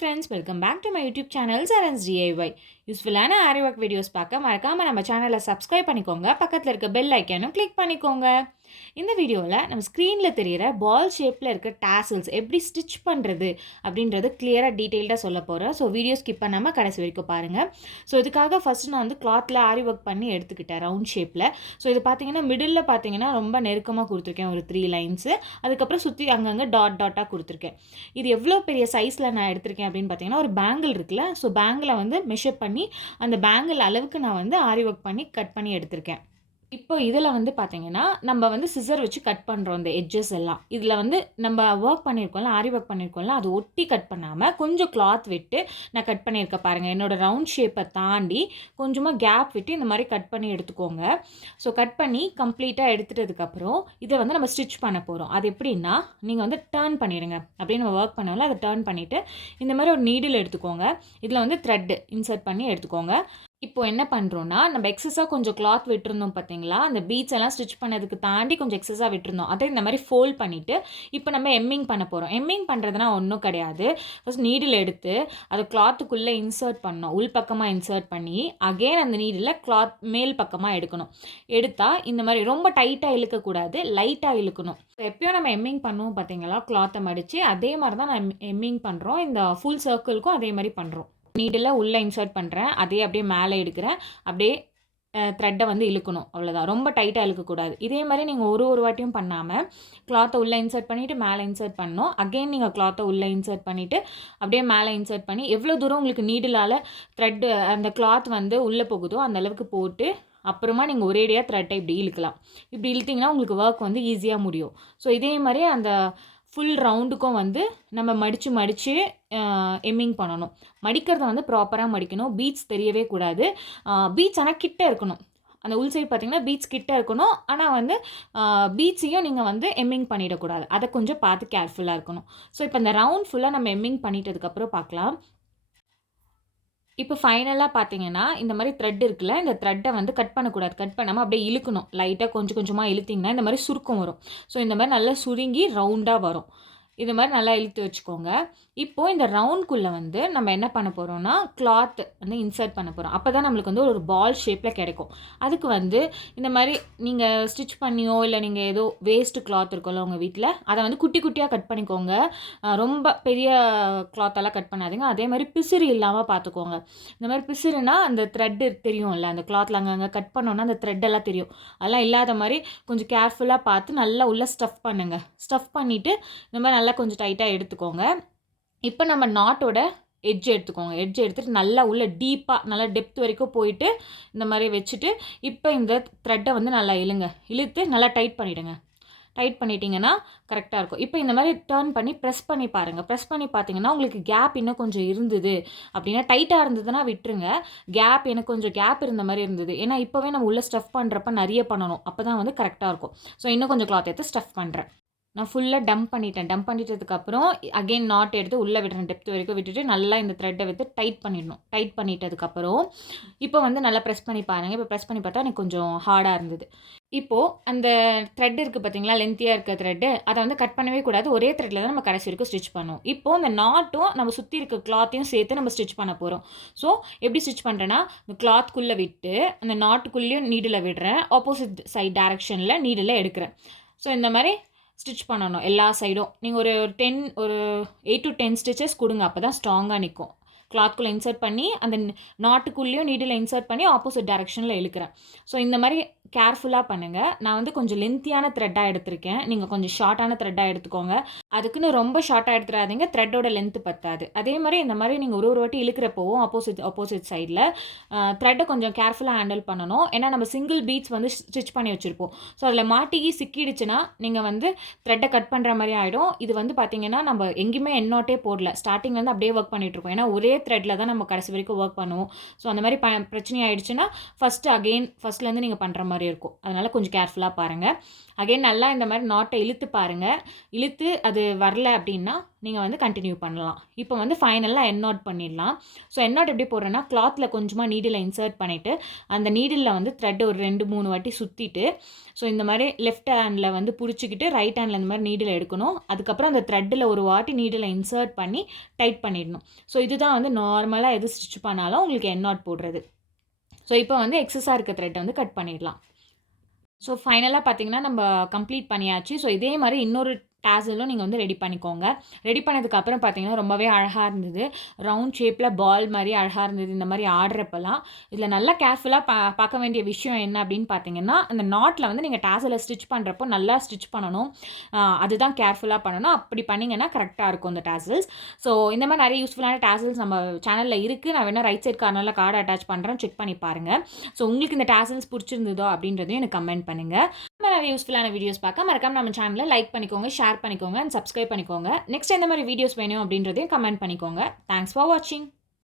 friends, welcome back to my YouTube channel Saran's DIY. யூஸ்ஃபுல்லான Aariwork videos பார்க்க மறக்காமல் நம்ம சேனலை சப்ஸ்கிரைப் பண்ணிக்கோங்க. பக்கத்தில் இருக்க பெல் ஐக்கானும் கிளிக் பண்ணிக்கோங்க. இந்த வீடியோவில் நம்ம ஸ்க்ரீனில் தெரிகிற பால் ஷேப்பில் இருக்க டாசல்ஸ் எப்படி ஸ்டிச் பண்ணுறது அப்படின்றது கிளியராக டீட்டெயில்டாக சொல்ல போகிறேன். ஸோ வீடியோ ஸ்கிப் பண்ணாமல் கடைசி வரைக்கும் பாருங்கள். ஸோ இதுக்காக ஃபஸ்ட்டு நான் வந்து கிளாத்தில் Aariwork பண்ணி எடுத்துக்கிட்டேன் ரவுண்ட் ஷேப்பில். ஸோ இது பார்த்தீங்கன்னா மிடில் பார்த்தீங்கன்னா ரொம்ப நெருக்கமாக கொடுத்துருக்கேன், ஒரு 3 லைன்ஸு. அதுக்கப்புறம் சுற்றி அங்கங்கே டாட்டாக கொடுத்துருக்கேன். இது எவ்வளோ பெரிய சைஸில் நான் எடுத்திருக்கேன் அப்படின்னு பார்த்தீங்கன்னா, ஒரு பேங்கிள் இருக்குல்ல, ஸோ பேங்கிளை வந்து மெஷர் பண்ணி அந்த பேங்கிள் அளவுக்கு நான் வந்து Aariwork பண்ணி கட் பண்ணி எடுத்திருக்கேன். இப்போ இதில் வந்து பார்த்தீங்கன்னா, நம்ம வந்து சிசர் வச்சு கட் பண்ணுறோம் இந்த எட்ஜஸ் எல்லாம். இதில் வந்து நம்ம ஒர்க் பண்ணியிருக்கோம்ல, Aariwork பண்ணியிருக்கோம்ல, அது ஒட்டி கட் பண்ணாமல் கொஞ்சம் கிளாத் விட்டு நான் கட் பண்ணியிருக்கேன் பாருங்கள். என்னோடய ரவுண்ட் ஷேப்பை தாண்டி கொஞ்சமாக கேப் விட்டு இந்த மாதிரி கட் பண்ணி எடுத்துக்கோங்க. ஸோ கட் பண்ணி கம்ப்ளீட்டாக எடுத்துட்டதுக்கப்புறம் இதை வந்து நம்ம ஸ்டிச் பண்ண போகிறோம். அது எப்படின்னா, நீங்கள் வந்து டர்ன் பண்ணிடுங்க. அப்படியே நம்ம ஒர்க் பண்ணோம்ல, அதை டர்ன் பண்ணிவிட்டு இந்த மாதிரி ஒரு நீடில் எடுத்துக்கோங்க. இதில் வந்து த்ரெட் இன்சர்ட் பண்ணி எடுத்துக்கோங்க. இப்போ என்ன பண்ணுறோன்னா, நம்ம எக்ஸஸாக கொஞ்சம் கிளாத் விட்டுருந்தோம் பார்த்தீங்களா, அந்த பீட்ஸ் எல்லாம் ஸ்டிச் பண்ணதுக்கு தாண்டி கொஞ்சம் எக்ஸஸாக விட்டுருந்தோம். அதை இந்த மாதிரி ஃபோல்ட் பண்ணிவிட்டு இப்போ நம்ம எம்மிங் பண்ண போகிறோம். எம்மிங் பண்ணுறதுனா ஒன்றும் கிடையாது. ஃபஸ்ட் நீடில் எடுத்து அதை கிளாத்துக்குள்ளே இன்சர்ட் பண்ணணும். உள் பக்கமாக இன்சர்ட் பண்ணி அகெயின் அந்த நீடில் கிளாத் மேல் பக்கமாக எடுக்கணும். எடுத்தால் இந்த மாதிரி ரொம்ப டைட்டாக இழுக்கக்கூடாது, லைட்டாக இழுக்கணும். எப்பயும் நம்ம எம்மிங் பண்ணுவோம் பார்த்தீங்களா, கிளாத்தை மடித்து, அதே மாதிரி தான் நான் எம்மிங் பண்ணுறோம். இந்த ஃபுல் சர்க்கிளுக்கும் அதே மாதிரி பண்ணுறோம். நீடில் உள்ளே இன்சர்ட் பண்ணுறேன், அதே அப்படியே மேலே எடுக்கிறேன், அப்படியே த்ரெட்டை வந்து இழுக்கணும், அவ்வளோதான். ரொம்ப டைட்டாக இழுக்கக்கூடாது. இதே மாதிரி நீங்கள் ஒரு வாட்டியும் பண்ணாமல் கிளாத்தை உள்ளே இன்சர்ட் பண்ணிவிட்டு மேலே இன்சர்ட் பண்ணணும். அகெயின் நீங்கள் கிளாத்தை உள்ளே இன்சர்ட் பண்ணிவிட்டு அப்படியே மேலே இன்சர்ட் பண்ணி எவ்வளோ தூரம் உங்களுக்கு நீடிலால் த்ரெட்டு அந்த கிளாத் வந்து உள்ளே போகுதோ அந்த அளவுக்கு போட்டு அப்புறமா நீங்கள் ஒரேடியாக த்ரெட்டை இப்படி இழுக்கலாம். இப்படி இழுத்திங்கன்னா உங்களுக்கு ஒர்க் வந்து ஈஸியாக முடியும். ஸோ இதே மாதிரி அந்த ஃபுல் ரவுண்டுக்கும் வந்து நம்ம மடித்து எம்மிங் பண்ணணும். மடிக்கிறத வந்து ப்ராப்பராக மடிக்கணும். பீட்ஸ் தெரியவே கூடாது. பீட்ஸ் ஆனால் கிட்ட இருக்கணும். அந்த உள் சைடு பார்த்திங்கன்னா பீட்ஸ் கிட்ட இருக்கணும். ஆனால் வந்து பீட்ஸையும் நீங்கள் வந்து எம்மிங் பண்ணிடக்கூடாது. அதை கொஞ்சம் பார்த்து கேர்ஃபுல்லாக இருக்கணும். ஸோ இப்போ இந்த ரவுண்ட் ஃபுல்லாக நம்ம எம்மிங் பண்ணிட்டதுக்கப்புறம் பார்க்கலாம். இப்போ ஃபைனலாக பார்த்தீங்கன்னா, இந்த மாதிரி த்ரெட் இருக்குல்ல, இந்த த்ரெட்டை வந்து கட் பண்ணக்கூடாது. கட் பண்ணாமல் அப்படியே இழுக்கணும். லைட்டாக கொஞ்சம் கொஞ்சமாக இழுத்திங்கன்னா இந்த மாதிரி சுருக்கம் வரும். ஸோ இந்த மாதிரி நல்லா சுருங்கி ரவுண்டாக வரும். இது மாதிரி நல்லா இழுத்து வச்சுக்கோங்க. இப்போது இந்த ரவுண்ட்குள்ளே வந்து நம்ம என்ன பண்ண போகிறோம்னா, கிளாத் வந்து இன்சர்ட் பண்ண போகிறோம். அப்போ தான் நம்மளுக்கு வந்து ஒரு பால் ஷேப்பில் கிடைக்கும். அதுக்கு வந்து இந்த மாதிரி நீங்கள் ஸ்டிச் பண்ணியோ இல்லை நீங்கள் ஏதோ வேஸ்ட்டு கிளாத் இருக்கும்ல உங்கள் வீட்டில், அதை வந்து குட்டி குட்டியாக கட் பண்ணிக்கோங்க. ரொம்ப பெரிய கிளாத்தெல்லாம் கட் பண்ணாதீங்க. அதே மாதிரி பிசிறு இல்லாமல் பார்த்துக்கோங்க. இந்த மாதிரி பிசிறுனா அந்த த்ரெட்டு தெரியும்ல, அந்த கிளாத்தில் அங்கங்கே கட் பண்ணோன்னா அந்த த்ரெட்டெல்லாம் தெரியும். அதெல்லாம் இல்லாத மாதிரி கொஞ்சம் கேர்ஃபுல்லாக பார்த்து நல்லா உள்ளே ஸ்டஃப் பண்ணுங்கள். ஸ்டஃப் பண்ணிவிட்டு இந்த மாதிரி நல்லா கொஞ்சம் டைட்டாக எடுத்துக்கோங்க. இப்போ நம்ம நாட்டோட எட்ஜ் எடுத்துக்கோங்க. எட்ஜ் எடுத்துகிட்டு நல்லா உள்ள டீப்பாக நல்லா டெப்த் வரைக்கும் போயிட்டு இந்த மாதிரி வச்சுட்டு இப்போ இந்த த்ரெட்டை வந்து நல்லா இழுத்து நல்லா டைட் பண்ணிவிடுங்க. டைட் பண்ணிட்டீங்கன்னா கரெக்டாக இருக்கும். இப்போ இந்த மாதிரி டர்ன் பண்ணி ப்ரெஸ் பண்ணி பாருங்கள். ப்ரெஸ் பண்ணி பார்த்தீங்கன்னா உங்களுக்கு கேப் இன்னும் கொஞ்சம் இருந்தது அப்படின்னா, டைட்டாக இருந்ததுன்னா விட்டுருங்க. எனக்கு கொஞ்சம் கேப் இருந்த மாதிரி இருந்தது. ஏன்னா இப்போவே நம்ம உள்ளே ஸ்டஃப் பண்ணுறப்ப நிறைய பண்ணணும். அப்போ தான் வந்து கரெக்டாக இருக்கும். ஸோ இன்னும் கொஞ்சம் கிளாத் எடுத்து ஸ்டஃப் பண்ணுறேன். நான் ஃபுல்லாக டம்ப் பண்ணிட்டேன். டம்ப் பண்ணிட்டதுக்கப்புறம் அகெயின் நாட் எடுத்து உள்ளே விடுறேன். டெப்த் வரைக்கும் விட்டுட்டு நல்லா இந்த த்ரெட்டை வைத்து டைட் பண்ணிடணும். டைட் பண்ணிட்டதுக்கப்புறம் இப்போ வந்து நல்லா ப்ரெஸ் பண்ணி பாருங்கள். இப்போ ப்ரெஸ் பண்ணி பார்த்தா எனக்கு கொஞ்சம் ஹார்டாக இருந்தது. இப்போது அந்த த்ரெட் இருக்குது பார்த்தீங்களா, லென்த்தியாக இருக்க த்ரெட்டு, அதை வந்து கட் பண்ணவே கூடாது. ஒரே த்ரெட்டில் தான் நம்ம கடைசி வரைக்கும் ஸ்டிச் பண்ணுவோம். இப்போது அந்த நாட்டும் நம்ம சுற்றி இருக்க கிளாத்தையும் சேர்த்து நம்ம ஸ்டிச் பண்ண போகிறோம். ஸோ எப்படி ஸ்டிச் பண்ணுறேன்னா, இந்த கிளாத்துக்குள்ளே விட்டு அந்த நாட்டுக்குள்ளேயும் நீடில் விடுறேன். ஆப்போசிட் சைட் டைரக்ஷனில் நீடில் எடுக்கிறேன். ஸோ இந்த மாதிரி ஸ்டிச் பண்ணணும் எல்லா சைடும். நீங்கள் ஒரு 8 to 10 ஸ்டிச்சஸ் கொடுங்க. அப்போ தான் ஸ்ட்ராங்காக நிற்கும். கிளாத்துக்குள்ளே இன்சர்ட் பண்ணி அந்த நாட்டுக்குள்ளேயும் நீடில் இன்சர்ட் பண்ணி ஆப்போசிட் டைரக்ஷனில் இழுக்கிறேன். ஸோ இந்த மாதிரி கேர்ஃபுல்லாக பண்ணுங்கள். நான் வந்து கொஞ்சம் லென்த்தியான த்ரெட்டாக எடுத்திருக்கேன். நீங்கள் கொஞ்சம் ஷார்ட்டான த்ரெட்டாக எடுத்துக்கோங்க. அதுக்குன்னு ரொம்ப ஷார்ட்டாக எடுத்துடாதீங்க, த்ரெட்டோட லென்த்து பத்தாது. அதே மாதிரி இந்த மாதிரி நீங்கள் ஒரு வாட்டி இழுக்கிறப்போவும் ஆப்போசிட் சைடில் த்ரெட்டை கொஞ்சம் கேர்ஃபுல்லாக ஹேண்டில் பண்ணணும். ஏன்னா நம்ம சிங்கிள் பீட்ஸ் வந்து ஸ்டிச் பண்ணி வச்சுருப்போம். ஸோ அதில் மாட்டி சிக்கிடுச்சுன்னா நீங்கள் வந்து த்ரெட்டை கட் பண்ணுற மாதிரி ஆகிடும். இது வந்து பார்த்திங்கன்னா நம்ம எங்கேயுமே எண்ணோட்டே போடல. ஸ்டார்டிங் வந்து அப்படியே ஒர்க் பண்ணிகிட்ருக்கோம். ஏன்னா ஒரே த்ரெட்டில் தான் நம்ம கடைசி வரைக்கும் ஒர்க் பண்ணுவோம். ஸோ அந்த மாதிரி பிரச்சனை ஆகிடுச்சுன்னா ஃபஸ்ட்லேருந்து நீங்கள் பண்ணுற மாதிரி மாதிரி இருக்கும். அதனால் கொஞ்சம் கேர்ஃபுல்லாக பாருங்கள். அகைன் நல்லா இந்த மாதிரி நாட்டை இழுத்து பாருங்கள். இழுத்து அது வரல அப்படின்னா நீங்கள் வந்து கண்டினியூ பண்ணலாம். இப்போ வந்து ஃபைனலாக எண்ட் நாட் பண்ணிடலாம். ஸோ எண்ட் நாட் எப்படி போடுறேன்னா, கிளாத்தில் கொஞ்சமாக நீடில் இன்சர்ட் பண்ணிவிட்டு அந்த நீடிலில் வந்து த்ரெட் ஒரு 2-3 வாட்டி சுற்றிட்டு, ஸோ இந்த மாதிரி லெஃப்ட் ஹேண்டில் வந்து பிடிச்சிக்கிட்டு ரைட் ஹேண்டில் இந்த மாதிரி நீடில் எடுக்கணும். அதுக்கப்புறம் அந்த த்ரெட்டில் ஒரு வாட்டி நீடில் இன்சர்ட் பண்ணி டைட் பண்ணிடணும். ஸோ இதுதான் வந்து நார்மலாக எது ஸ்டிச் பண்ணாலும் உங்களுக்கு எண்ட் நாட் போடுறது. ஸோ இப்போ வந்து எக்ஸஸாக இருக்க த்ரெட்டை வந்து கட் பண்ணிடலாம். ஸோ ஃபைனலாக பார்த்தீங்கன்னா நம்ம கம்ப்ளீட் பண்ணியாச்சு. ஸோ இதே மாதிரி இன்னொரு டாசலும் நீங்கள் வந்து ரெடி பண்ணிக்கோங்க. ரெடி பண்ணதுக்கப்புறம் பார்த்தீங்கன்னா ரொம்பவே அழகாக இருந்தது. ரவுண்ட் ஷேப்பில் பால் மாதிரி அழகாக இருந்தது இந்த மாதிரி ஆடுறப்பெல்லாம். இதில் நல்லா கேர்ஃபுல்லாக பார்க்க வேண்டிய விஷயம் என்ன அப்படின்னு பார்த்தீங்கன்னா, அந்த நாட்டில் வந்து நீங்கள் டாசலை ஸ்டிச் பண்ணுறப்போ நல்லா ஸ்டிச் பண்ணணும். அதுதான் கேர்ஃபுல்லாக பண்ணணும். அப்படி பண்ணிங்கன்னா கரெக்டாக இருக்கும் அந்த டாசல்ஸ். ஸோ இந்த மாதிரி நிறைய யூஸ்ஃபுல்லான டாசல்ஸ் நம்ம சேனலில் இருக்குது. நான் வேணால் ரைட் சைட் கார்னரில் கார்டு அட்டாச் பண்ணுறேன், செக் பண்ணி பாருங்கள். ஸோ உங்களுக்கு இந்த டாசல்ஸ் பிடிச்சிருந்ததோ அப்படின்றதையும் எனக்கு கமெண்ட் பண்ணுங்கள். நிறைய யூஸ்ஃபுல்லான வீடியோஸ் பார்க்க மறக்காம நம்ம சேனலை லைக் பண்ணிக்கோங்க, ஷேர் பண்ணிக்கோங்க அண்ட் சப்ஸ்கிரைப் பண்ணிக்கோங்க. நெக்ஸ்ட் எந்த மாதிரி வீடியோஸ் வேணும் அப்படின்றதையும் கமெண்ட் பண்ணிக்கோங்க. தேங்க்ஸ் ஃபார் வாட்சிங்.